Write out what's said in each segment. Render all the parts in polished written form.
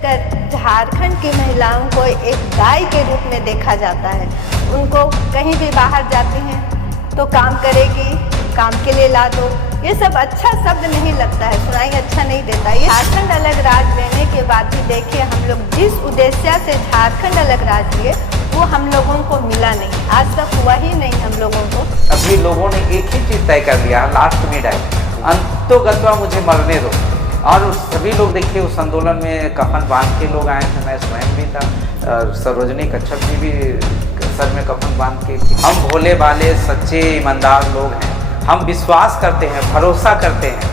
झारखंड की महिलाओं को एक गाय के रूप में देखा जाता है। उनको कहीं भी बाहर जाती हैं तो काम करेगी, काम के लिए ला दो, ये सब अच्छा शब्द नहीं लगता है, सुनाई अच्छा नहीं देता। ये झारखंड अलग राज्य लेने के बाद भी देखिए हम लोग जिस उद्देश्य से झारखंड अलग राज्य लिए वो हम लोगों को मिला नहीं, आज तक हुआ ही नहीं हम लोगों को। अभी लोगों ने एक ही चीज़ तय कर लिया, लास्ट में अंतोगत्वा मुझे मरने दो। और सभी लोग देखिए उस आंदोलन में कफन बांध के लोग आए थे, मैं स्वयं भी था, सरोजनी कच्छप जी भी सर में कफन बांध के। हम भोले भाले सच्चे ईमानदार लोग हैं, हम विश्वास करते हैं, भरोसा करते हैं,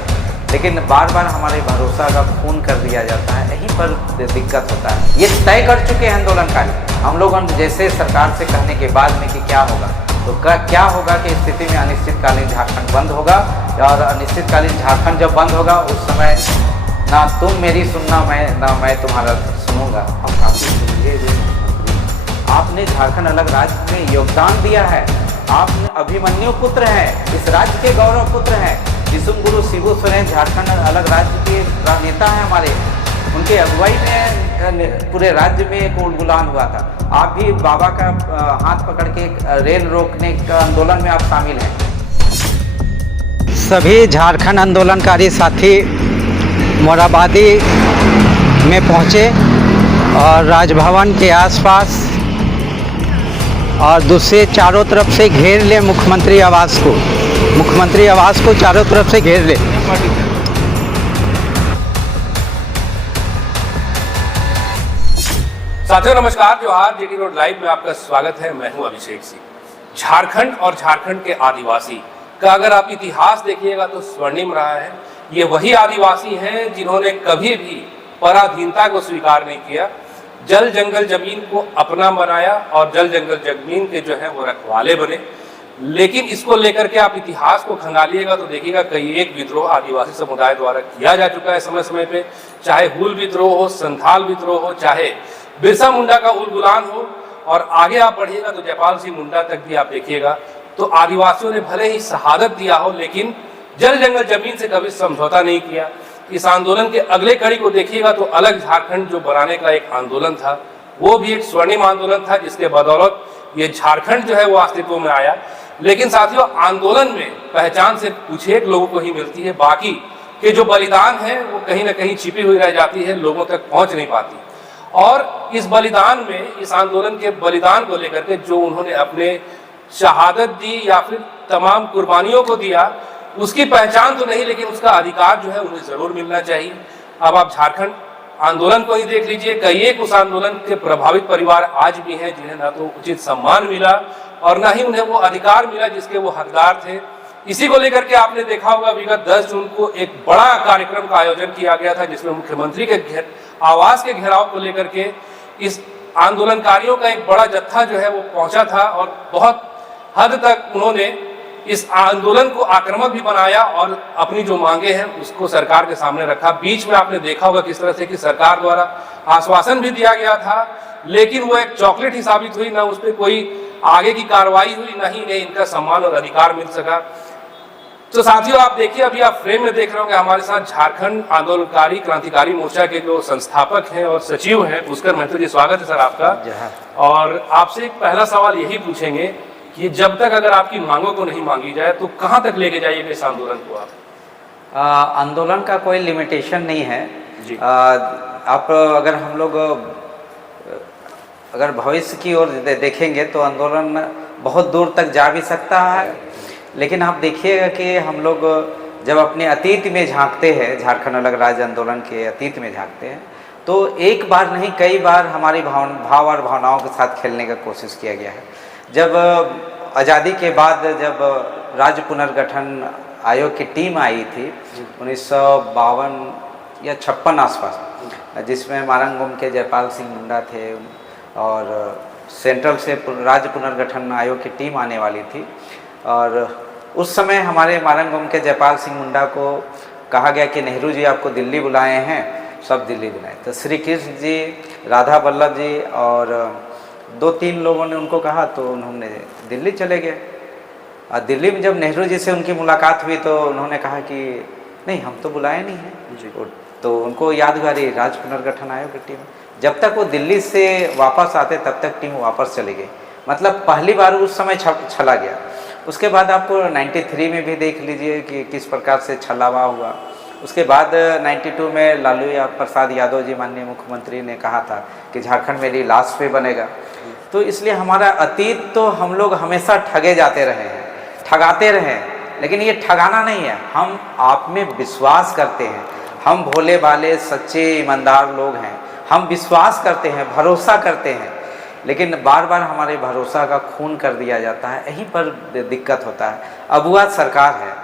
लेकिन बार बार हमारे भरोसा का खून कर दिया जाता है, यहीं पर दिक्कत होता है। ये तय कर चुके हैं आंदोलनकारी, हम लोग जैसे सरकार से कहने के बाद में कि क्या होगा, तो क्या होगा कि स्थिति में अनिश्चितकालीन झारखंड बंद होगा। और अनिश्चितकालीन झारखंड जब बंद होगा उस समय ना तुम मेरी सुनना, ना मैं तुम्हारा सुनूंगा। हम काफ़ी सुलझे हुए मुख्यमंत्री, आपने झारखंड अलग राज्य में योगदान दिया है, आप अभिमन्यु पुत्र हैं, इस राज्य के गौरव पुत्र हैं। विशुम गुरु शिबू सोरेन झारखंड अलग राज्य के नेता हैं हमारे, उनके अगुवाई में पूरे राज्य में एक उलगुलान हुआ था। आप भी बाबा का हाथ पकड़ के रेल रोकने का आंदोलन में आप शामिल हैं। सभी झारखंड आंदोलनकारी साथी मोराबादी में पहुंचे और राजभवन के आसपास और दूसरे चारों तरफ से घेर ले मुख्यमंत्री आवास को चारों तरफ से घेर ले। साथियों नमस्कार, जोहार। जीटी रोड लाइव में आपका स्वागत है। मैं हूं अभिषेक सिंह। झारखंड और झारखंड के आदिवासी का अगर आप इतिहास देखिएगा तो स्वर्णिम रहा है। ये वही आदिवासी हैं जिन्होंने कभी भी पराधीनता को स्वीकार नहीं किया, जल जंगल जमीन को अपना बनाया और जल जंगल जमीन के जो है वो रखवाले बने। लेकिन इसको लेकर के आप इतिहास को खंगालिएगा तो देखिएगा कई एक विद्रोह आदिवासी समुदाय द्वारा किया जा चुका है समय समय पे, चाहे हुल विद्रोह हो, संथाल विद्रोह हो, चाहे बिरसा मुंडा का उलगुलान हो, और आगे आप बढ़िएगा तो जयपाल सिंह मुंडा तक भी आप देखिएगा तो आदिवासियों ने भले ही शहादत दिया हो लेकिन जल जंगल जमीन से कभी समझौता नहीं किया। इस आंदोलन के अगले कड़ी को देखिएगा तो अलग झारखंड जो बनाने का एक आंदोलन था वो भी एक स्वर्णिम आंदोलन था, जिसके बदौलत ये झारखंड जो है वो अस्तित्व में आया। लेकिन साथियों, आंदोलन में पहचान सिर्फ कुछ एक लोगों को ही मिलती है, बाकी के जो बलिदान है वो कहीं ना कहीं छिपी हुई रह जाती है, लोगों तक पहुंच नहीं पाती। और इस बलिदान में, इस आंदोलन के बलिदान को लेकर के जो उन्होंने अपने शहादत दी या फिर तमाम कुर्बानियों को दिया, उसकी पहचान तो नहीं लेकिन उसका अधिकार जो है उन्हें जरूर मिलना चाहिए। अब आप झारखंड आंदोलन को ही देख लीजिए, कई एक उस आंदोलन के प्रभावित परिवार आज भी हैं जिन्हें ना तो उचित सम्मान मिला और ना ही उन्हें वो अधिकार मिला जिसके वो हकदार थे। इसी को लेकर के आपने देखा होगा विगत 10 जून को एक बड़ा कार्यक्रम का आयोजन किया गया था जिसमें मुख्यमंत्री के आवास के घेराव को लेकर के इस आंदोलनकारियों का एक बड़ा जत्था जो है वो पहुंचा था और बहुत हद तक उन्होंने इस आंदोलन को आक्रामक भी बनाया और अपनी जो मांगे हैं उसको सरकार के सामने रखा। बीच में आपने देखा होगा किस तरह से कि सरकार द्वारा आश्वासन भी दिया गया था लेकिन वो एक चॉकलेट ही साबित हुई, ना उस पर कोई आगे की कार्रवाई हुई, ना ही इनका सम्मान और अधिकार मिल सका। तो साथियों, आप देखिए, अभी आप फ्रेम में देख रहे होंगे हमारे साथ झारखंड आंदोलनकारी क्रांतिकारी मोर्चा के जो संस्थापक हैं और सचिव हैं पुष्कर महतो जी। स्वागत है सर आपका। और आपसे एक पहला सवाल यही पूछेंगे कि जब तक अगर आपकी मांगों को नहीं मांगी जाए तो कहां तक लेके जाइएगा इस आंदोलन को आप? आंदोलन का कोई लिमिटेशन नहीं है जी। आप अगर हम लोग अगर भविष्य की ओर देखेंगे तो आंदोलन बहुत दूर तक जा भी सकता है, लेकिन आप देखिएगा कि हम लोग जब अपने अतीत में झांकते हैं, झारखंड अलग राज्य आंदोलन के अतीत में झांकते हैं, तो एक बार नहीं कई बार हमारी भाव और भावनाओं के साथ खेलने का कोशिश किया गया है। जब आज़ादी के बाद जब राज्य पुनर्गठन आयोग की टीम आई थी 1952 या 56 आसपास, जिसमें मारंगुम के जयपाल सिंह मुंडा थे और सेंट्रल से राज्य पुनर्गठन आयोग की टीम आने वाली थी, और उस समय हमारे मारंगुम के जयपाल सिंह मुंडा को कहा गया कि नेहरू जी आपको दिल्ली बुलाए हैं, सब दिल्ली बुलाए। तो श्री कृष्ण जी, राधा वल्लभ जी और 2-3 लोगों ने उनको कहा तो उन्होंने दिल्ली चले गए। और दिल्ली में जब नेहरू जी से उनकी मुलाकात हुई तो उन्होंने कहा कि नहीं, हम तो बुलाए नहीं हैं जी। तो उनको याद हुआ रही राज्य पुनर्गठन आयोग की टीम। जब तक वो दिल्ली से वापस आते तब तक टीम वापस चली गई, मतलब पहली बार उस समय छला गया। उसके बाद आप 93 में भी देख लीजिए कि किस प्रकार से छलावा हुआ। उसके बाद 92 में लालू प्रसाद यादव जी माननीय मुख्यमंत्री ने कहा था कि झारखंड मेरी लाश पे बनेगा। तो इसलिए हमारा अतीत तो हम लोग हमेशा ठगे जाते रहे हैं, ठगाते रहे हैं, लेकिन ये ठगाना नहीं है, हम आप में विश्वास करते हैं, हम भोले भाले सच्चे ईमानदार लोग हैं, हम विश्वास करते हैं, भरोसा करते हैं, लेकिन बार बार हमारे भरोसा का खून कर दिया जाता है, यहीं पर दिक्कत होता है। अबुआ सरकार है,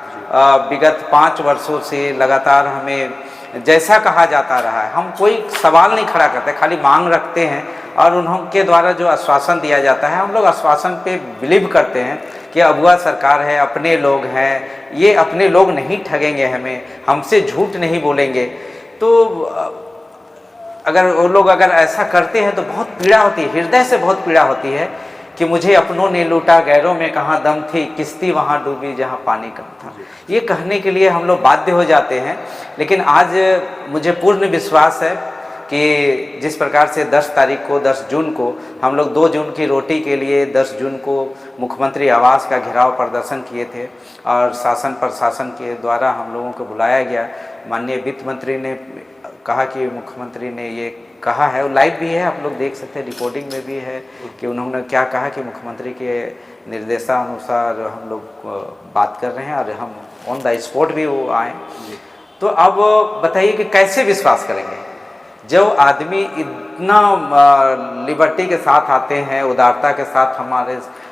विगत 5 वर्षों से लगातार हमें जैसा कहा जाता रहा है, हम कोई सवाल नहीं खड़ा करते, खाली मांग रखते हैं और उनके द्वारा जो आश्वासन दिया जाता है हम लोग आश्वासन पे बिलीव करते हैं कि अबुआ सरकार है, अपने लोग हैं, ये अपने लोग नहीं ठगेंगे, हमें हमसे झूठ नहीं बोलेंगे। तो अगर वो लोग अगर ऐसा करते हैं तो बहुत पीड़ा होती है, हृदय से बहुत पीड़ा होती है कि मुझे अपनों ने लूटा, गैरों में कहाँ दम थी, किश्ती वहाँ डूबी जहाँ पानी कम था। ये कहने के लिए हम लोग बाध्य हो जाते हैं, लेकिन आज मुझे पूर्ण विश्वास है कि जिस प्रकार से 10 तारीख को 10 जून को हम लोग 2 जून की रोटी के लिए 10 जून को मुख्यमंत्री आवास का घेराव प्रदर्शन किए थे और शासन प्रशासन के द्वारा हम लोगों को बुलाया गया। माननीय वित्त मंत्री ने कहा कि मुख्यमंत्री ने ये कहा है, वो लाइव भी है, आप लोग देख सकते हैं, रिकॉर्डिंग में भी है कि उन्होंने क्या कहा कि मुख्यमंत्री के निर्देशानुसार हम लोग बात कर रहे हैं और हम ऑन द स्पॉट भी वो आए। तो अब बताइए कि कैसे विश्वास करेंगे जब आदमी इतना लिबर्टी के साथ आते हैं, उदारता के साथ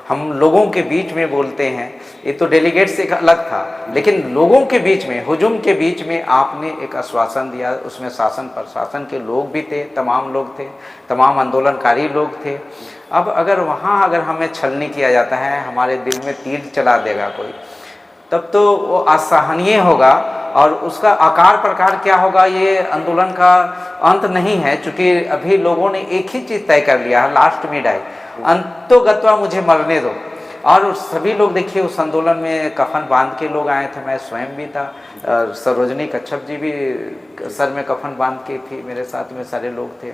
हम लोगों के बीच में बोलते हैं। ये तो डेलीगेट्स एक अलग था, लेकिन लोगों के बीच में, हुजूम के बीच में आपने एक आश्वासन दिया, उसमें शासन प्रशासन के लोग भी थे, तमाम लोग थे, तमाम आंदोलनकारी लोग थे। अब अगर वहाँ अगर हमें छलनी किया जाता है, हमारे दिल में तीर चला देगा कोई, तब तो वो असहनीय होगा और उसका आकार प्रकार क्या होगा, ये आंदोलन का अंत नहीं है। चूँकि अभी लोगों ने एक ही चीज़ तय कर लिया है, लास्ट में डाई, अंतोगत्वा मुझे मरने दो। और सभी लोग देखिए उस आंदोलन में कफन बांध के लोग आए थे, मैं स्वयं भी था, सरोजनी कच्छप जी भी सर में कफन बांध के थी, मेरे साथ में सारे लोग थे।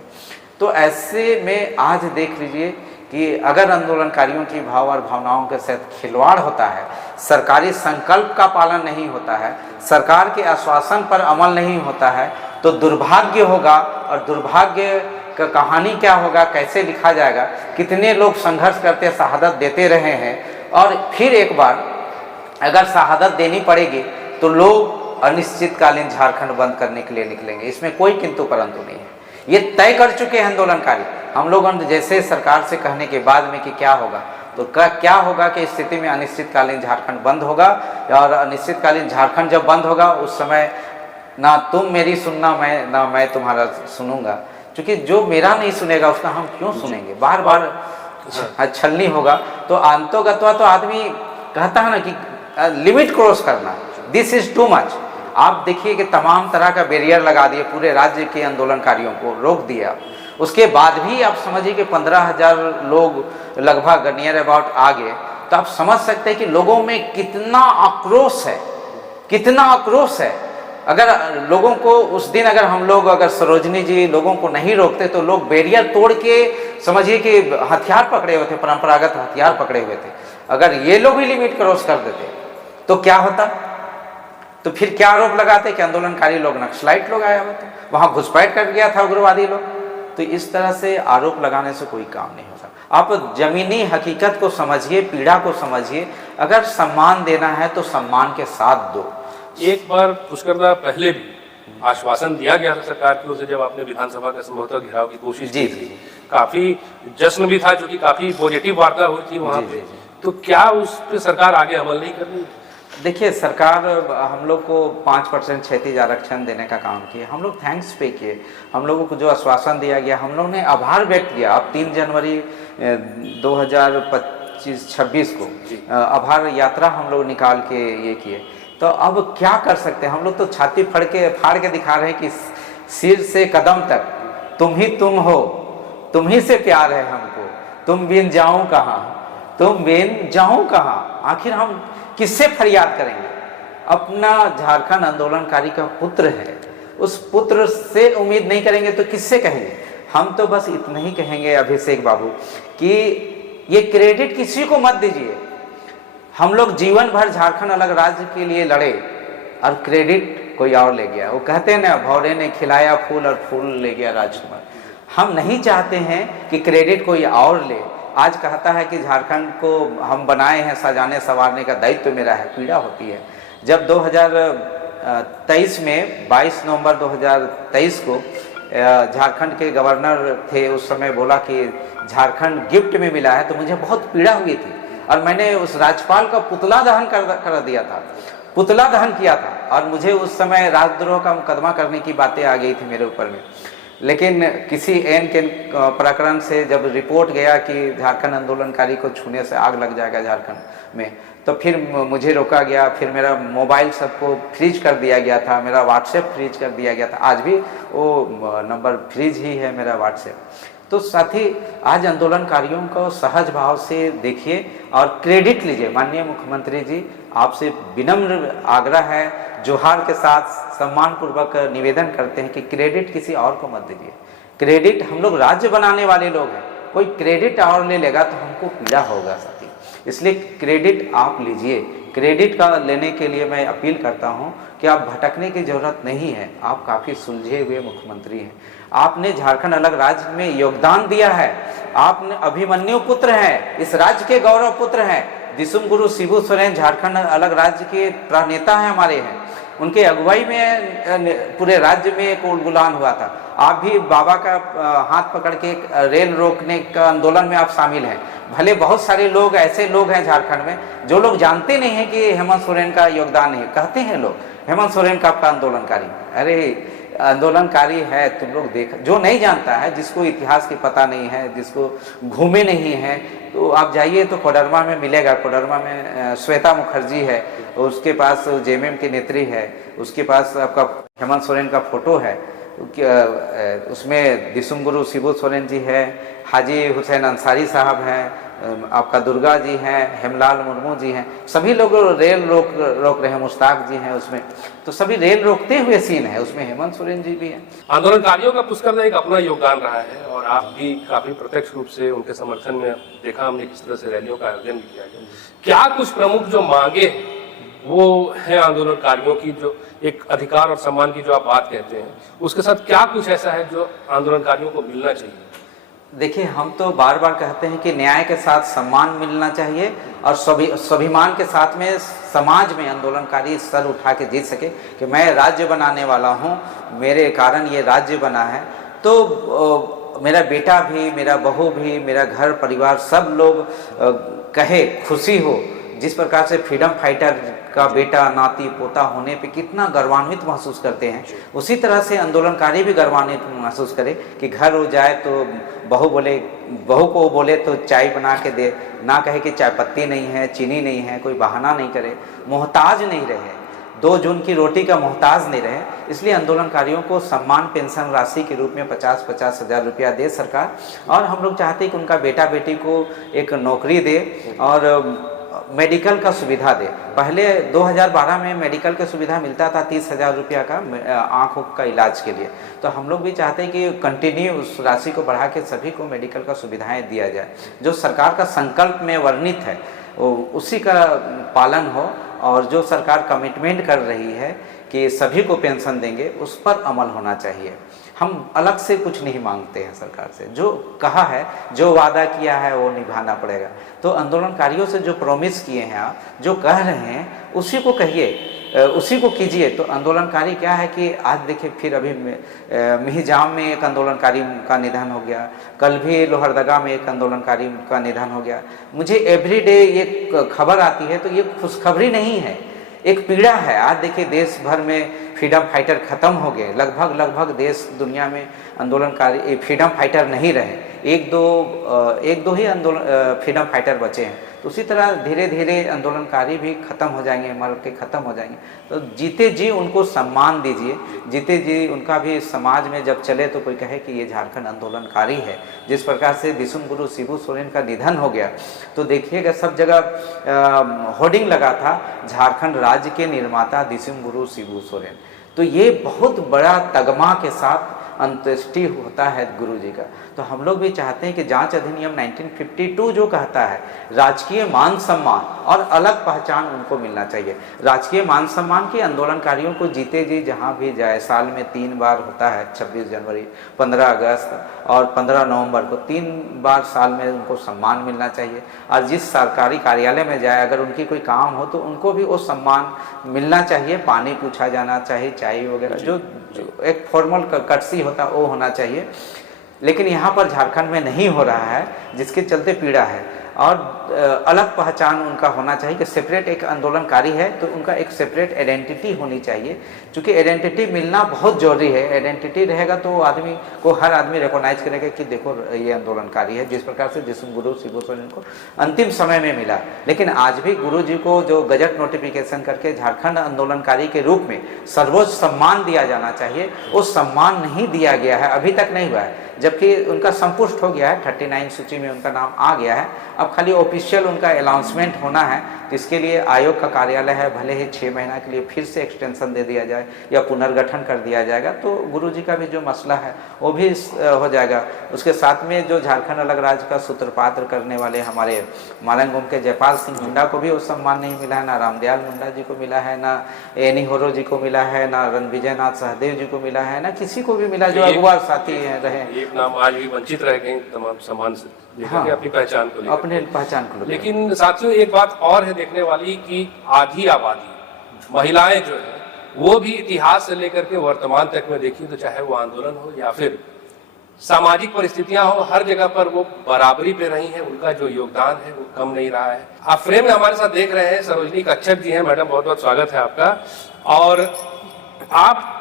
तो ऐसे में आज देख लीजिए कि अगर आंदोलनकारियों की भाव और भावनाओं के साथ खिलवाड़ होता है, सरकारी संकल्प का पालन नहीं होता है, सरकार के आश्वासन पर अमल नहीं होता है, तो दुर्भाग्य होगा। और दुर्भाग्य का कहानी क्या होगा, कैसे लिखा जाएगा, कितने लोग संघर्ष करते शहादत देते रहे हैं और फिर एक बार अगर शहादत देनी पड़ेगी तो लोग अनिश्चितकालीन झारखंड बंद करने के लिए निकलेंगे। इसमें कोई किंतु परंतु नहीं है, ये तय कर चुके हैं आंदोलनकारी। हम लोग जैसे सरकार से कहने के बाद में कि क्या होगा, तो क्या होगा कि इस स्थिति में अनिश्चितकालीन झारखंड बंद होगा। और अनिश्चितकालीन झारखंड जब बंद होगा उस समय ना तुम मेरी सुनना, ना मैं तुम्हारा सुनूंगा, क्योंकि जो मेरा नहीं सुनेगा उसका हम क्यों सुनेंगे। बार बार छलनी होगा। तो अंतोगत्वा तो आदमी कहता है ना कि लिमिट क्रॉस करना, दिस इज टू मच। आप देखिए कि तमाम तरह का बैरियर लगा दिए, पूरे राज्य के आंदोलनकारियों को रोक दिया। उसके बाद भी आप समझिए कि 15,000 लोग लगभग नियर अबाउट आ गए। तो आप समझ सकते हैं कि लोगों में कितना आक्रोश है, कितना आक्रोश है। अगर लोगों को उस दिन अगर हम लोग अगर सरोजनी जी लोगों को नहीं रोकते तो लोग बैरियर तोड़ के समझिए कि हथियार पकड़े हुए थे, परंपरागत हथियार पकड़े हुए थे। अगर ये लोग भी लिमिट क्रॉस कर देते तो क्या होता। तो फिर क्या आरोप लगाते कि आंदोलनकारी लोग नक्सलाइट लोग आए हुए थे, वहाँ घुसपैठ कर गया था उग्रवादी लोग। तो इस तरह से आरोप लगाने से कोई काम नहीं होता। आप जमीनी हकीकत को समझिए, पीड़ा को समझिए। अगर सम्मान देना है तो सम्मान के साथ दो। एक बार पुष्कर पहले भी आश्वासन दिया गया था सरकार की ओर से, जब आपने विधानसभा का संभवतः घेराव की कोशिश की थी, काफी जश्न भी था, जो कि काफी पॉजिटिव वार्ता हुई थी वहाँ पे। तो क्या उस पर सरकार आगे अमल नहीं कर रही? देखिए, सरकार हम लोग को 5% क्षैतिज आरक्षण देने का काम किया, हम लोग थैंक्स पे किए। हम लोगों को जो आश्वासन दिया गया हम लोग ने आभार व्यक्त किया। अब 3 जनवरी 2025-26 को आभार यात्रा हम लोग निकाल के ये किए। तो अब क्या कर सकते हैं, हम लोग तो छाती फाड़ के दिखा रहे हैं कि सिर से कदम तक तुम ही तुम हो, तुम ही से प्यार है हमको, तुम बिन जाऊं कहाँ, तुम बिन जाऊं कहाँ। आखिर हम किससे फरियाद करेंगे। अपना झारखंड आंदोलनकारी का पुत्र है, उस पुत्र से उम्मीद नहीं करेंगे तो किससे कहेंगे। हम तो बस इतना ही कहेंगे अभिषेक बाबू कि ये क्रेडिट किसी को मत दीजिए। हम लोग जीवन भर झारखंड अलग राज्य के लिए लड़े और क्रेडिट कोई और ले गया। वो कहते हैं ना, भौरे ने खिलाया फूल और फूल ले गया राजकुमार। हम नहीं चाहते हैं कि क्रेडिट कोई और ले। आज कहता है कि झारखंड को हम बनाए हैं, सजाने संवारने का दायित्व मेरा है। पीड़ा होती है जब 2023 में 22 नवंबर 2023 को झारखंड के गवर्नर थे, उस समय बोला कि झारखंड गिफ्ट में मिला है, तो मुझे बहुत पीड़ा हुई थी और मैंने उस राज्यपाल का पुतला दहन कर दिया था, पुतला दहन किया था। और मुझे उस समय राजद्रोह का मुकदमा करने की बातें आ गई थी मेरे ऊपर में। लेकिन किसी एन के प्रकरण से जब रिपोर्ट गया कि झारखंड आंदोलनकारी को छूने से आग लग जाएगा झारखंड में, तो फिर मुझे रोका गया। फिर मेरा मोबाइल सबको फ्रीज कर दिया गया था, मेरा व्हाट्सएप फ्रीज कर दिया गया था। आज भी वो नंबर फ्रीज ही है मेरा व्हाट्सएप। तो साथ ही आज आंदोलनकारियों को सहज भाव से देखिए और क्रेडिट लीजिए। माननीय मुख्यमंत्री जी, आपसे विनम्र आग्रह है, जोहार के साथ सम्मानपूर्वक निवेदन करते हैं कि क्रेडिट किसी और को मत दीजिए। क्रेडिट हम लोग राज्य बनाने वाले लोग हैं, कोई क्रेडिट और ले लेगा तो हमको पीड़ा होगा साथी। इसलिए क्रेडिट आप लीजिए। क्रेडिट का लेने के लिए मैं अपील करता हूं कि आप भटकने की जरूरत नहीं है। आप काफ़ी सुलझे हुए मुख्यमंत्री हैं। आपने झारखंड अलग राज्य में योगदान दिया है। आपने अभिमन्यु पुत्र हैं, इस राज्य के गौरव पुत्र हैं। दिसुम गुरु शिबू सोरेन झारखंड अलग राज्य के प्रणेता हैं, हमारे हैं। उनके अगुवाई में पूरे राज्य में एक उलगुलान हुआ था। आप भी बाबा का हाथ पकड़ के रेल रोकने का आंदोलन में आप शामिल हैं। भले बहुत सारे लोग ऐसे लोग हैं झारखंड में जो लोग जानते नहीं हैं कि हेमंत सोरेन का योगदान नहीं। कहते हैं लोग हेमंत सोरेन का आपका आंदोलनकारी, अरे आंदोलनकारी है, तुम लोग देख। जो नहीं जानता है, जिसको इतिहास की पता नहीं है, जिसको घूमे नहीं है, तो आप जाइए तो कोडरमा में मिलेगा। कोडरमा में श्वेता मुखर्जी है, उसके पास जेएमएम की नेत्री है, उसके पास आपका हेमंत सोरेन का फोटो है। उसमें दिसुम गुरु शिबू सोरेन जी है, हाजी हुसैन अंसारी साहब हैं, आपका दुर्गा जी हैं, हेमलाल मुर्मू जी हैं। सभी लोग रेल रोक रहे हैं, मुश्ताक जी हैं उसमें। तो सभी रेल रोकते हुए सीन है, उसमें हेमंत सोरेन जी भी हैं। आंदोलनकारियों का पुष्कर ने एक अपना योगदान रहा है और आप भी काफी प्रत्यक्ष रूप से उनके समर्थन में देखा हमने किस तरह से रैलियों का आयोजन भी किया गया। क्या कुछ प्रमुख जो मांगे वो है आंदोलनकारियों की, जो एक अधिकार और सम्मान की जो आप बात कहते हैं, उसके साथ क्या कुछ ऐसा है जो आंदोलनकारियों को मिलना चाहिए? देखिए, हम तो बार बार कहते हैं कि न्याय के साथ सम्मान मिलना चाहिए और स्वाभिमान के साथ में समाज में आंदोलनकारी सर उठा के जीत सके कि मैं राज्य बनाने वाला हूँ, मेरे कारण ये राज्य बना है। तो मेरा बेटा भी, मेरा बहू भी, मेरा घर परिवार सब लोग कहे, खुशी हो। जिस प्रकार से फ्रीडम फाइटर का बेटा, नाती, पोता होने पे कितना गर्वान्वित महसूस करते हैं, उसी तरह से आंदोलनकारी भी गर्वान्वित महसूस करे कि घर हो जाए तो बहू को बोले तो चाय बना के दे, ना कहे कि चाय पत्ती नहीं है, चीनी नहीं है, कोई बहाना नहीं करे, मोहताज नहीं रहे, 2 जून की रोटी का मोहताज नहीं रहे। इसलिए आंदोलनकारियों को सम्मान पेंशन राशि के रूप में 50-50 हज़ार रुपया दे सरकार। और हम लोग चाहते हैं कि उनका बेटा बेटी को एक नौकरी दे और मेडिकल का सुविधा दे। पहले 2012 में मेडिकल का सुविधा मिलता था 30,000 रुपया का आँखों का इलाज के लिए। तो हम लोग भी चाहते हैं कि कंटिन्यू उस राशि को बढ़ा के सभी को मेडिकल का सुविधाएं दिया जाए। जो सरकार का संकल्प में वर्णित है उसी का पालन हो और जो सरकार कमिटमेंट कर रही है कि सभी को पेंशन देंगे, उस पर अमल होना चाहिए। हम अलग से कुछ नहीं मांगते हैं सरकार से। जो कहा है, जो वादा किया है वो निभाना पड़ेगा। तो आंदोलनकारियों से जो प्रॉमिस किए हैं आप, जो कह रहे हैं, उसी को कहिए, उसी को कीजिए। तो आंदोलनकारी क्या है कि आज देखिए, फिर अभी मिहिजाम में एक आंदोलनकारी का निधन हो गया, कल भी लोहरदगा में एक आंदोलनकारी का निधन हो गया। मुझे एवरीडे ये खबर आती है तो ये खुशखबरी नहीं है, एक पीड़ा है। आज देखिए, देश भर में फ्रीडम फाइटर खत्म हो गए। लगभग देश दुनिया में आंदोलनकारी फ्रीडम फाइटर नहीं रहे। एक दो ही फ्रीडम फाइटर बचे हैं। तो उसी तरह धीरे धीरे आंदोलनकारी भी खत्म हो जाएंगे, मर के खत्म हो जाएंगे। तो जीते जी उनको सम्मान दीजिए, जीते जी उनका भी समाज में जब चले तो कोई कहे कि ये झारखंड आंदोलनकारी है। जिस प्रकार से दिसुम गुरु शिबू सोरेन का निधन हो गया, तो देखिएगा सब जगह होर्डिंग लगा था, झारखंड राज्य के निर्माता दिसुम गुरु शिबू सोरेन। तो ये बहुत बड़ा तगमा के साथ अंत्येष्टि होता है गुरु जी का। तो हम लोग भी चाहते हैं कि जांच अधिनियम 1952 जो कहता है राजकीय मान सम्मान और अलग पहचान उनको मिलना चाहिए। राजकीय मान सम्मान के आंदोलनकारियों को जीते जी जहां भी जाए, साल में 3 बार होता है, 26 जनवरी, 15 अगस्त और 15 नवंबर को 3 बार साल में उनको सम्मान मिलना चाहिए। और जिस सरकारी कार्यालय में जाए अगर उनकी कोई काम हो तो उनको भी वो सम्मान मिलना चाहिए। पानी पूछा जाना चाहिए, चाय वगैरह जो एक फॉर्मल कर्टसी होता है वो होना चाहिए। लेकिन यहाँ पर झारखंड में नहीं हो रहा है, जिसके चलते पीड़ा है। और अलग पहचान उनका होना चाहिए कि सेपरेट एक आंदोलनकारी है तो उनका एक सेपरेट आइडेंटिटी होनी चाहिए, क्योंकि आइडेंटिटी मिलना बहुत जरूरी है। आइडेंटिटी रहेगा तो आदमी को हर आदमी रिकॉग्नाइज करेगा कि देखो ये आंदोलनकारी है, जिस प्रकार से जिस गुरु शिबू सोरेन को अंतिम समय में मिला। लेकिन आज भी गुरु जी को जो गजट नोटिफिकेशन करके झारखंड आंदोलनकारी के रूप में सर्वोच्च सम्मान दिया जाना चाहिए, वो सम्मान नहीं दिया गया है, अभी तक नहीं हुआ है। जबकि उनका संपुष्ट हो गया है, 39 सूची में उनका नाम आ गया है। अब खाली ऑफिशियल उनका अनाउंसमेंट होना है, तो इसके लिए आयोग का कार्यालय है, भले ही 6 महीना के लिए फिर से एक्सटेंशन दे दिया जाए या पुनर्गठन कर दिया जाएगा तो गुरु जी का भी जो मसला है वो भी हो जाएगा। उसके साथ में जो झारखंड अलग राज्य का सूत्रपात्र करने वाले हमारे मालंगुम के जयपाल सिंह मुंडा को भी वो सम्मान नहीं मिला है, ना रामदयाल मुंडा जी को मिला है, ना एनी होरो जी को मिला है, ना रणविजय नाथ सहदेव जी को मिला है, ना किसी को भी मिला जो अगुआ साथी रहे। नाम आज भी वंचित रह गए तमाम सम्मान से, हाँ, अपनी पहचान को लेकर। अपने पहचान को लेकर। लेकिन साथियों एक बात और है देखने वाली कि आधी आबादी महिलाएं जो है वो भी इतिहास से लेकर के वर्तमान तक में देखिए तो चाहे वो आंदोलन हो या फिर सामाजिक परिस्थितियां हो, हर जगह पर वो बराबरी पे रही हैं। उनका जो योगदान है वो कम नहीं रहा है। आप फ्रेम में हमारे साथ देख रहे हैं सरोजनी कच्छप जी हैं। मैडम बहुत बहुत स्वागत है आपका। और आप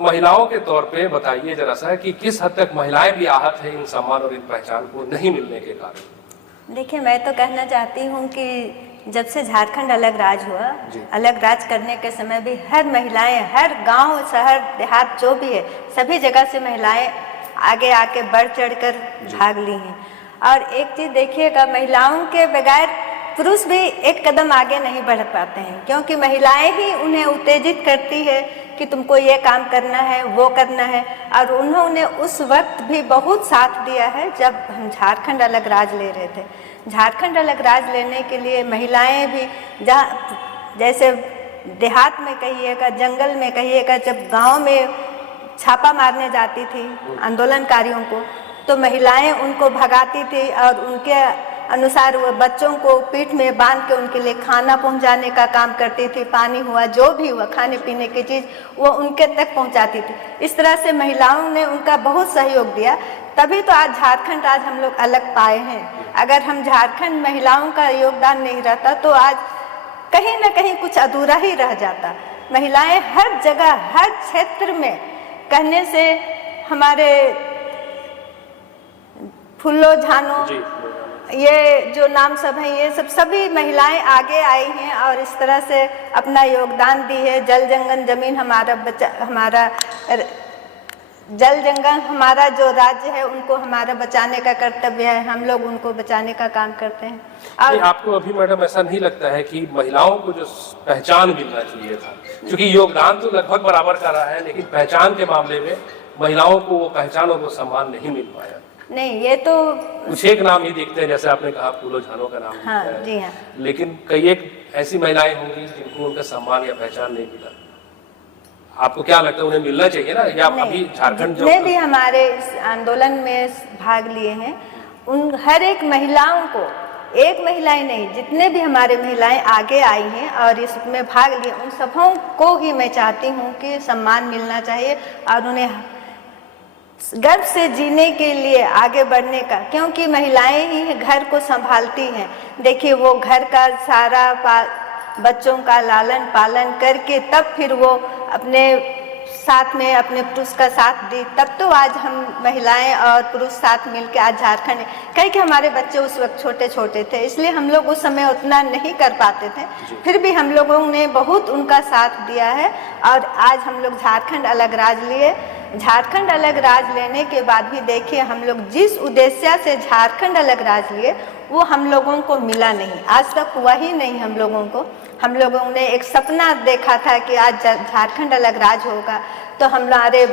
महिलाओं के तौर पे बताइए जरा सा कि किस हद तक महिलाएं भी आहत है इन सम्मान और इन पहचान को नहीं मिलने के कारण। देखिए, मैं तो कहना चाहती हूँ कि जब से झारखंड अलग राज हुआ, अलग राज करने के समय भी हर महिलाएं, हर गांव शहर देहात जो भी है, सभी जगह से महिलाएं आगे आके बढ़ चढ़कर भाग ली हैं। और एक चीज़ देखिएगा, महिलाओं के बगैर पुरुष भी एक कदम आगे नहीं बढ़ पाते हैं, क्योंकि महिलाएं ही उन्हें उत्तेजित करती है कि तुमको ये काम करना है, वो करना है। और उन्होंने उस वक्त भी बहुत साथ दिया है जब हम झारखंड अलग राज ले रहे थे। झारखंड अलग राज लेने के लिए महिलाएं भी जैसे देहात में कहिएगा, जंगल में कहिएगा, जब गांव में छापा मारने जाती थी आंदोलनकारियों को, तो महिलाएं उनको भगाती थी और उनके अनुसार वो बच्चों को पीठ में बांध के उनके लिए खाना पहुंचाने का काम करती थी। पानी हुआ, जो भी हुआ, खाने पीने की चीज़ वो उनके तक पहुंचाती थी। इस तरह से महिलाओं ने उनका बहुत सहयोग दिया, तभी तो आज झारखंड आज हम लोग अलग पाए हैं। अगर हम झारखंड महिलाओं का योगदान नहीं रहता तो आज कहीं ना कहीं कुछ अधूरा ही रह जाता। महिलाएं हर जगह, हर क्षेत्र में, कहने से हमारे फुल्लो झानो, ये जो नाम सब हैं, ये सब सभी महिलाएं आगे आई हैं और इस तरह से अपना योगदान दी है। जल जंगल जमीन हमारा जल जंगल हमारा जो राज्य है उनको हमारा बचाने का कर्तव्य है, हम लोग उनको बचाने का काम करते हैं। और आपको अभी मैडम ऐसा नहीं लगता है कि महिलाओं को जो पहचान मिलना चाहिए था, क्योंकि योगदान तो लगभग बराबर का रहा है, लेकिन पहचान के मामले में महिलाओं को वो पहचान और वो सम्मान नहीं मिल पाया? नहीं, ये तो कुछ एक नाम ही देखते हैं, जैसे आपने कहा फूलो झानो का नाम। हाँ, जी हाँ। लेकिन कई एक ऐसी महिलाएं होंगी जिनको उनका सम्मान या पहचान नहीं मिला। आपको क्या लगता है उन्हें मिलना चाहिए ना? या अभी झारखंड जितने भी हमारे इस आंदोलन में भाग लिए हैं, उन हर एक महिलाओं को, एक महिलाएं नहीं, जितने भी हमारे महिलाएं आगे आई हैं और इसमें भाग लिए, उन सबों को ही मैं चाहती हूँ कि सम्मान मिलना चाहिए और उन्हें गर्व से जीने के लिए आगे बढ़ने का, क्योंकि महिलाएं ही घर को संभालती हैं। देखिए, वो घर का सारा बच्चों का लालन पालन करके तब फिर वो अपने साथ में अपने पुरुष का साथ दी, तब तो आज हम महिलाएं और पुरुष साथ मिलकर आज झारखंड, कहीं कि हमारे बच्चे उस वक्त छोटे छोटे थे, इसलिए हम लोग उस समय उतना नहीं कर पाते थे, फिर भी हम लोगों ने बहुत उनका साथ दिया है और आज हम लोग झारखंड अलग राज लिए। झारखंड अलग राज लेने के बाद भी देखिए, हम लोग जिस उद्देश्य से झारखंड अलग राज लिए वो हम लोगों को मिला नहीं, आज तक हुआ ही नहीं हम लोगों को। हम लोगों ने एक सपना देखा था कि आज झारखंड अलग राज्य होगा, तो हमारे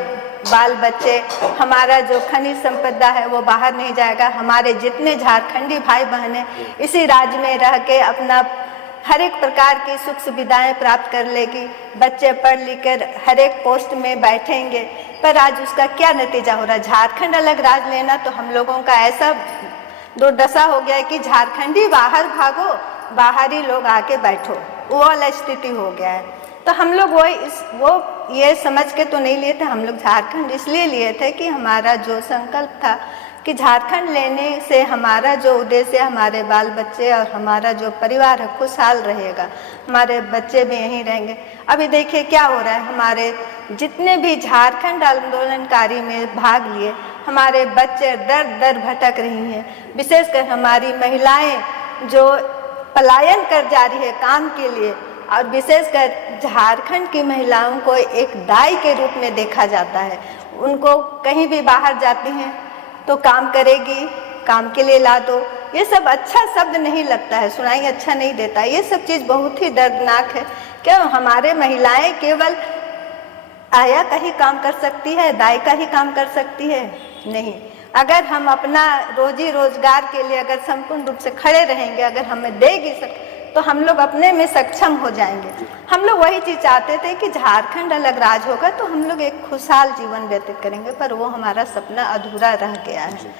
बाल बच्चे, हमारा जो खनिज संपदा है वो बाहर नहीं जाएगा। हमारे जितने झारखंडी भाई बहन हैं इसी राज्य में रह के अपना हर एक प्रकार की सुख सुविधाएं प्राप्त कर लेगी। बच्चे पढ़ लिख कर हर एक पोस्ट में बैठेंगे, पर आज उसका क्या नतीजा हो रहा है? झारखंड अलग राज्य लेना तो हम लोगों का ऐसा दुर्दशा हो गया है कि झारखंडी बाहर भागो, बाहरी लोग आके बैठो, वो वाला स्थिति हो गया है। तो हम लोग वो ये समझ के तो नहीं लिए थे, हम लोग झारखंड इसलिए लिए थे कि हमारा जो संकल्प था कि झारखंड लेने से हमारा जो उद्देश्य, हमारे बाल बच्चे और हमारा जो परिवार है खुशहाल रहेगा, हमारे बच्चे भी यहीं रहेंगे। अभी देखिए क्या हो रहा है, हमारे जितने भी झारखंड आंदोलनकारी में भाग लिए, हमारे बच्चे दर दर भटक रही हैं। विशेषकर हमारी महिलाएं जो पलायन कर जा रही है काम के लिए, और विशेषकर झारखंड की महिलाओं को एक दाई के रूप में देखा जाता है। उनको कहीं भी बाहर जाती हैं तो काम करेगी, काम के लिए ला दो, ये सब अच्छा शब्द नहीं लगता है, सुनाई अच्छा नहीं देता। ये सब चीज़ बहुत ही दर्दनाक है। क्यों हमारे महिलाएं केवल आया का ही काम कर सकती है, दाई का ही काम कर सकती है? नहीं। अगर हम अपना रोजी रोजगार के लिए अगर संपूर्ण रूप से खड़े रहेंगे, अगर हमें देगी तो हम लोग अपने में सक्षम हो जाएंगे। हम लोग वही चीज़ चाहते थे कि झारखंड अलग राज्य होगा तो हम लोग एक खुशहाल जीवन व्यतीत करेंगे, पर वो हमारा सपना अधूरा रह गया है।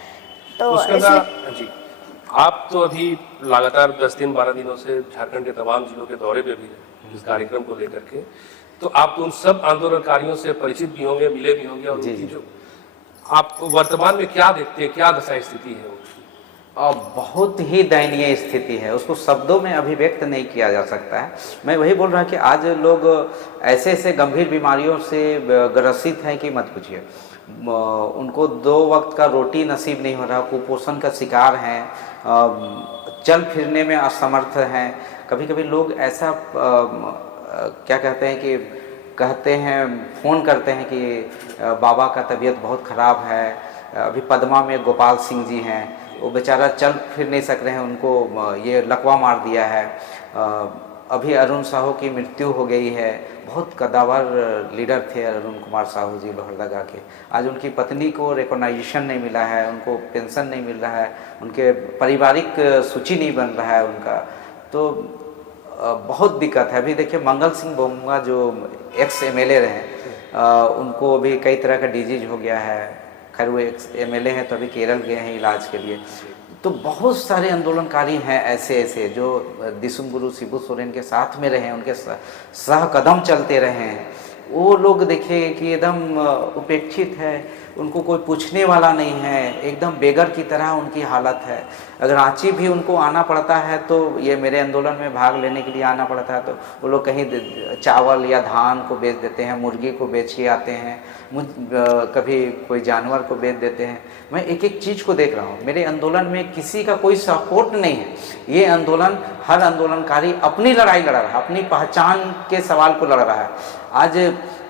तो जी, आप तो अभी लगातार 10 दिन 12 दिनों से झारखंड के तमाम जिलों के दौरे पे भी हैं इस कार्यक्रम को लेकर के, तो आप तो उन सब आंदोलनकारियों से परिचित भी होंगे, मिले भी होंगे, और उनकी जो आप वर्तमान में क्या देखते हैं, क्या दशा स्थिति है उनकी? बहुत ही दयनीय स्थिति है, उसको शब्दों में अभिव्यक्त नहीं किया जा सकता है। मैं वही बोल रहा कि आज लोग ऐसे ऐसे गंभीर बीमारियों से ग्रसित हैं कि मत पूछिए। उनको 2 वक्त का रोटी नसीब नहीं हो रहा, कुपोषण का शिकार हैं, चल फिरने में असमर्थ हैं। कभी कभी लोग ऐसा क्या कहते हैं कि फ़ोन करते हैं कि बाबा का तबीयत बहुत ख़राब है। अभी पदमा में गोपाल सिंह जी हैं, वो बेचारा चल फिर नहीं सक रहे हैं, उनको ये लकवा मार दिया है। अभी अरुण साहू की मृत्यु हो गई है। बहुत कदावर लीडर थे अरुण कुमार साहू जी लोहरदगा के। आज उनकी पत्नी को रिकॉग्नाइजेशन नहीं मिला है, उनको पेंशन नहीं मिल रहा है, उनके पारिवारिक सूची नहीं बन रहा है उनका, तो बहुत दिक्कत है। अभी देखिए मंगल सिंह बोमुआ जो एक्स MLA रहे, उनको अभी कई तरह का डिजीज हो गया है। खैर वो MLA हैं तो अभी केरल गए हैं इलाज के लिए। तो बहुत सारे आंदोलनकारी हैं ऐसे जो दिसुमगुरु शिबू सोरेन के साथ में रहे हैं, उनके सह कदम चलते रहे हैं। वो लोग देखिए कि एकदम उपेक्षित है, उनको कोई पूछने वाला नहीं है, एकदम बेगर की तरह उनकी हालत है। अगर रांची भी उनको आना पड़ता है तो ये मेरे आंदोलन में भाग लेने के लिए आना पड़ता है, तो वो लोग कहीं चावल या धान को बेच देते हैं, मुर्गी को बेच के आते हैं, कभी कोई जानवर को बेच देते हैं। मैं एक एक चीज़ को देख रहा हूँ। मेरे आंदोलन में किसी का कोई सपोर्ट नहीं है। ये आंदोलन, हर आंदोलनकारी अपनी लड़ाई लड़ रहा है, अपनी पहचान के सवाल को लड़ रहा है। आज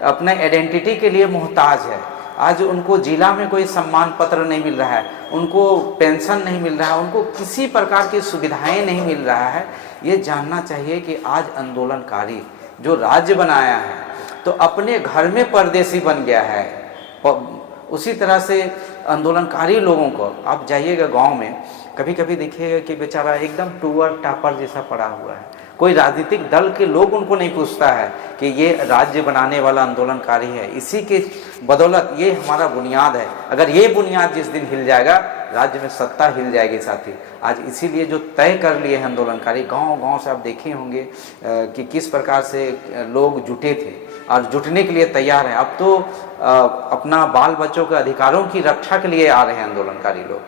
अपने आइडेंटिटी के लिए मोहताज है। आज उनको जिला में कोई सम्मान पत्र नहीं मिल रहा है, उनको पेंशन नहीं मिल रहा है, उनको किसी प्रकार की सुविधाएं नहीं मिल रहा है। ये जानना चाहिए कि आज आंदोलनकारी जो राज्य बनाया है तो अपने घर में परदेसी बन गया है। उसी तरह से आंदोलनकारी लोगों को आप जाइएगा गांव में, कभी कभी देखिएगा कि बेचारा एकदम टूअर टापर जैसा पड़ा हुआ है। कोई राजनीतिक दल के लोग उनको नहीं पूछता है कि ये राज्य बनाने वाला आंदोलनकारी है। इसी के बदौलत ये हमारा बुनियाद है। अगर ये बुनियाद जिस दिन हिल जाएगा, राज्य में सत्ता हिल जाएगी साथी। आज इसीलिए जो तय कर लिए हैं आंदोलनकारी, गांव गांव से आप देखे होंगे कि किस प्रकार से लोग जुटे थे और जुटने के लिए तैयार हैं। अब तो अपना बाल बच्चों के अधिकारों की रक्षा के लिए आ रहे हैं आंदोलनकारी लोग।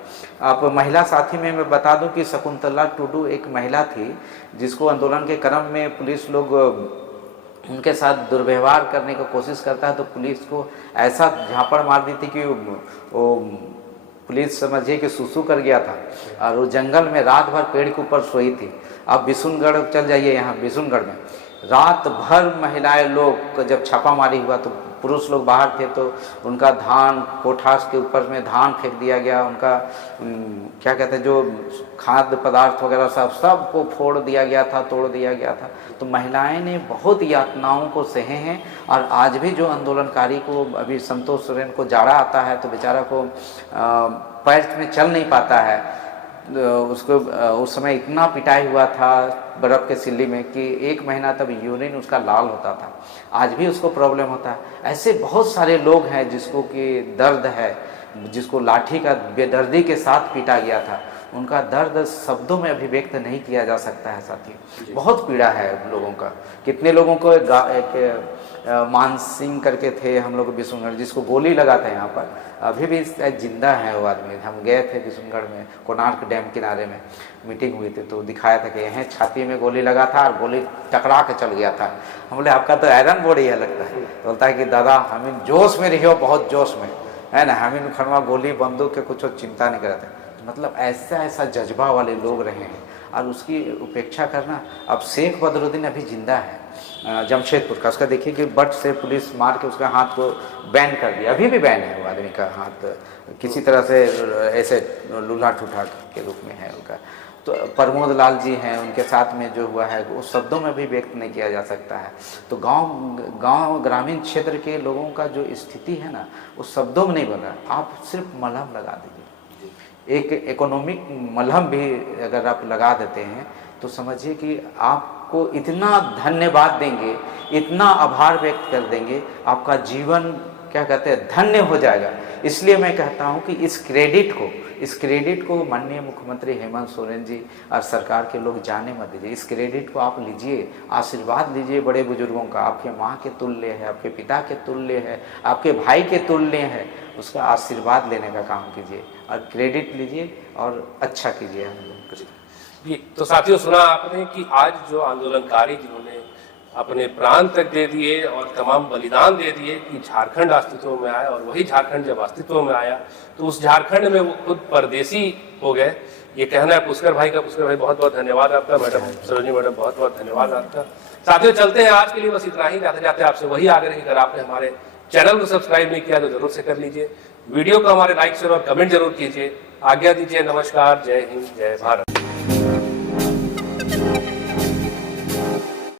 आप महिला साथी में मैं बता दूं कि शकुंतला टुडू एक महिला थी जिसको आंदोलन के क्रम में पुलिस लोग उनके साथ दुर्व्यवहार करने की कोशिश करता है, तो पुलिस को ऐसा झापड़ मार दी थी कि वो पुलिस समझिए कि सुसु कर गया था और वो जंगल में रात भर पेड़ के ऊपर सोई थी। आप बिशुनगढ़ चल जाइए, यहाँ बिशुनगढ़ में रात भर महिलाएं लोग जब छापामारी हुआ तो पुरुष लोग बाहर थे तो उनका धान कोठास के ऊपर में धान फेंक दिया गया, उनका क्या कहते हैं जो खाद्य पदार्थ वगैरह सब को फोड़ दिया गया था, तोड़ दिया गया था। तो महिलाएं ने बहुत यातनाओं को सहे हैं। और आज भी जो आंदोलनकारी को, अभी संतोष सोरेन को जाड़ा आता है तो बेचारा को पैर में चल नहीं पाता है, उसको उस समय इतना पिटाई हुआ था बर्फ़ के सिल्ली में कि 1 महीना तब यूरिन उसका लाल होता था। आज भी उसको प्रॉब्लम होता है। ऐसे बहुत सारे लोग हैं जिसको कि दर्द है, जिसको लाठी का बेदर्दी के साथ पीटा गया था, उनका दर्द शब्दों में अभिव्यक्त नहीं किया जा सकता है साथी। बहुत पीड़ा है लोगों का। कितने लोगों को एक मान सिंह करके थे हम लोग बिशुनगढ़, जिसको गोली लगा था यहाँ पर, अभी भी जिंदा है वो आदमी। हम गए थे बिशुनगढ़ में, कोणार्क डैम किनारे में मीटिंग हुई थी तो दिखाया था कि यहाँ छाती में गोली लगा था और गोली टकरा के चल गया था। हम बोले आपका तो आयरन बॉडी है लगता है। तो बोलता है कि दादा हम जोश में रहियो, बहुत जोश में है ना, हम खड़वा गोली बंदूक के कुछ चिंता नहीं करते। मतलब ऐसा जज्बा वाले लोग रहे हैं और उसकी उपेक्षा करना। अब शेख बदरुद्दीन अभी जिंदा है जमशेदपुर का, उसका देखिए कि बट से पुलिस मार के उसका हाथ को बैन कर दिया, अभी भी बैन है वो आदमी का हाथ, किसी तरह से ऐसे लूल्हा ठूठा के रूप में है उनका। तो प्रमोद लाल जी हैं, उनके साथ में जो हुआ है वो शब्दों में भी व्यक्त नहीं किया जा सकता है। तो गांव ग्रामीण क्षेत्र के लोगों का जो स्थिति है ना, वो शब्दों में नहीं बन रहा। आप सिर्फ मलहम लगा दीजिए, एक इकोनॉमिक मलहम भी अगर आप लगा देते हैं तो समझिए कि आपको इतना धन्यवाद देंगे, इतना आभार व्यक्त कर देंगे, आपका जीवन क्या कहते हैं धन्य हो जाएगा। इसलिए मैं कहता हूं कि इस क्रेडिट को माननीय मुख्यमंत्री हेमंत सोरेन जी और सरकार के लोग जाने मत दीजिए। इस क्रेडिट को आप लीजिए, आशीर्वाद लीजिए बड़े बुजुर्गों का। आपके माँ के तुल्य है, आपके पिता के तुल्य है, आपके भाई के तुल्य है, उसका आशीर्वाद लेने का काम कीजिए और क्रेडिट लीजिए और अच्छा कीजिए हम लोग। तो साथियों, सुना आपने कि आज जो आंदोलनकारी जिन्होंने अपने प्राण तक दे दिए और तमाम बलिदान दे दिए कि झारखंड अस्तित्व में आया, और वही झारखंड जब अस्तित्व में आया तो उस झारखंड में वो खुद परदेसी हो गए। ये कहना है पुष्कर भाई का। पुष्कर भाई बहुत बहुत धन्यवाद आपका। मैडम सरोजनी मैडम बहुत बहुत धन्यवाद आपका। साथियों, चलते हैं आज के लिए बस इतना ही। जाते जाते आपसे वही आग्रह है कि अगर आपने हमारे चैनल को सब्सक्राइब नहीं किया तो जरूर से कर लीजिए। वीडियो को हमारे लाइक शेयर और कमेंट जरूर कीजिए। आज्ञा दीजिए। नमस्कार। जय हिंद, जय भारत।